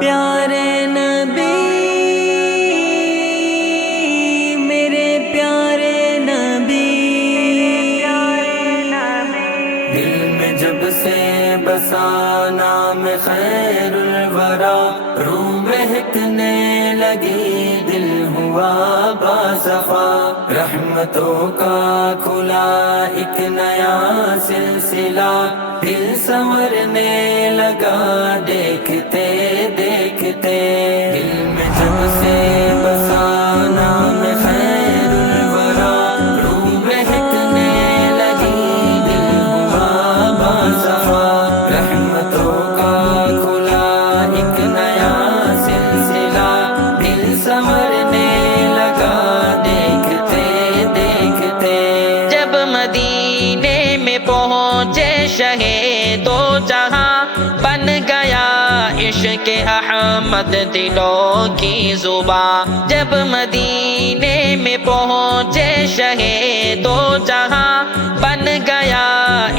پیارے نبی میرے پیارے نبی، دل میں جب سے بسا نام خیر الورا، روح مہکنے لگی دل ہوا باصفا، رحمتوں کا کھلا ایک نیا سلسلہ، دل سنورنے لگا دیکھتے دیکھتے، دل میں جب سے بسا نام خیر الورا، روح مہکنے لگی دل ہوا باصفا، رحمتوں کا کھلا ایک نیا سلسلہ، دل سنورنے لگا دیکھتے دیکھتے، جب مدینے میں پہنچے شہ دو جہاں، بن گیا عشق احمد دلوں کی زباں، جب مدینے میں پہنچے شہ دو جہاں، بن گیا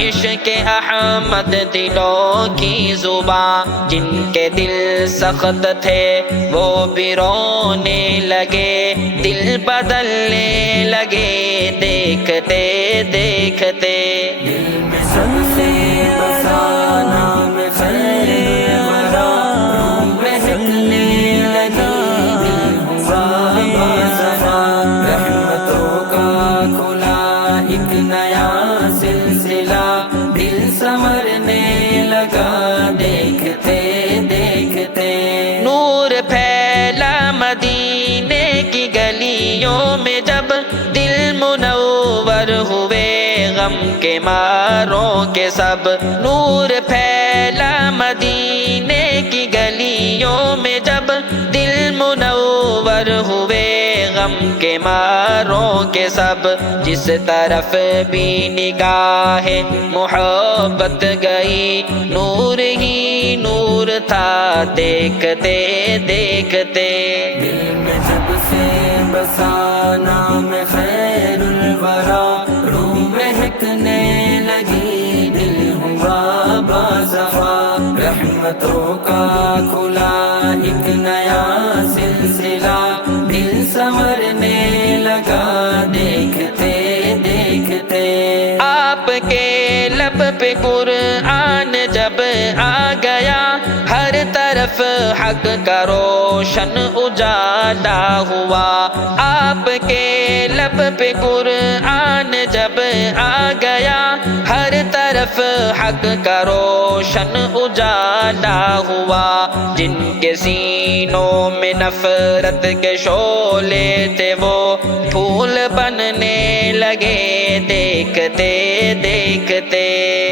عشق احمد دلوں کی زباں، جن کے دل سخت تھے وہ بھی رونے لگے، دل بدلنے لگے دیکھتے دیکھتے، دل میں سب سے بسا نام خیر الورا، روح مہکنے لگی دل ہوا باصفا، رحمتوں کا کھلا ایک نیا سلسلہ، دل سنورنے لگا دیکھتے دیکھتے، نور پھیلا مدینے کی گلیوں میں جب، دل منور ہوئے غم کے ماروں کے سب، نور پھیلا مدینے کی گلیوں میں جب، دل منور ہوئے غم کے ماروں کے سب، جس طرف بھی نگاہ محبت گئی، نور ہی نور تھا دیکھتے دیکھتے، دل میں جب سے بسا نام خیر الورا، روح مہکنے لگی دل ہوا باصفا، رحمتوں کا کھلا ایک نیا سلسلہ، دل سنورنے لگا دیکھتے دیکھتے، آپ کے لب پہ قرآن جب آ گیا، ہر طرف حق کا روشن اجالا ہوا، آپ کے لب پہ قرآن جب آ گیا، ہر طرف حق کا روشن اجالا ہوا، جن کے سینوں میں نفرت کے شعلے تھے وہ پھول بننے لگے دیکھتے دیکھتے،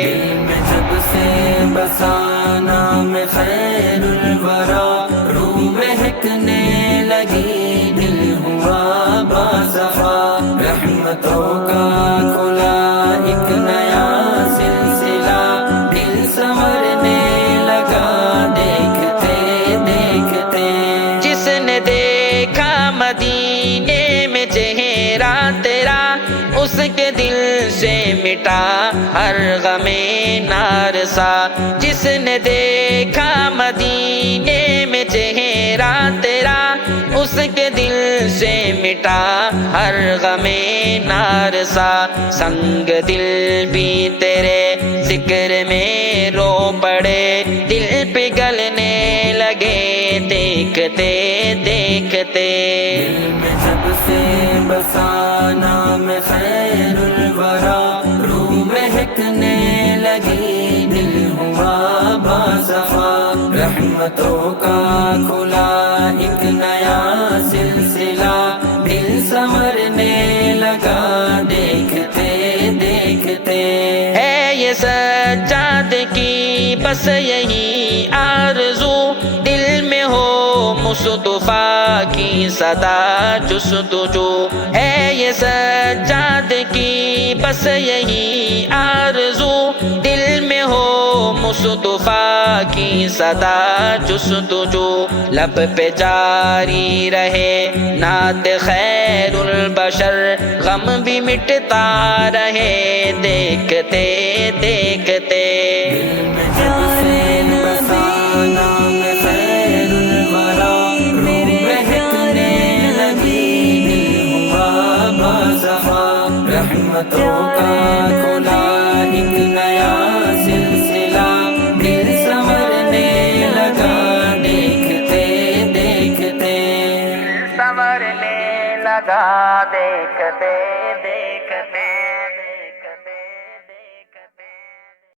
دل میں جب سے بسا نام خیر الورا، روح مہکنے لگی دل ہوا باصفا، رحمتوں کا کھلا ایک نیا سلسلہ، دل سنورنے لگا دیکھتے دیکھتے، جس نے دیکھا مدینے میں چہرہ تیرا، اس کے دل سے مٹا ہر غم نارسا، جس نے دیکھا مدینے میں چہرہ تیرا، اس کے دل سے مٹا ہر غم نارسا، سنگ دل بھی تیرے ذکر میں رو پڑے، دل پگھلنے لگے دیکھتے دیکھتے، دل میں جب سے بسا نام خیر الورا، روح مہکنے لگی دل ہوا باصفا، رحمتوں کا کھلا ایک نیا سلسلہ، دل سنورنے لگا دیکھتے دیکھتے، ہے یہ سجاد کی بس یہی آرزو، دل میں ہو مصطفیٰ کی صدا جستجو، ہے یہ سجاد کی بس یہی آرزو، دل میں ہو مصطفیٰ کی صدا جستجو، لب پہ جاری رہے نعت خیر البشر، غم بھی مٹتا رہے دیکھتے دیکھتے۔ رحمتوں کا کھلا ایک نیا سلسلہ، دل سنورنے لگا دیکھتے دیکھتے، سنورنے لگا دیکھتے دیکھتے۔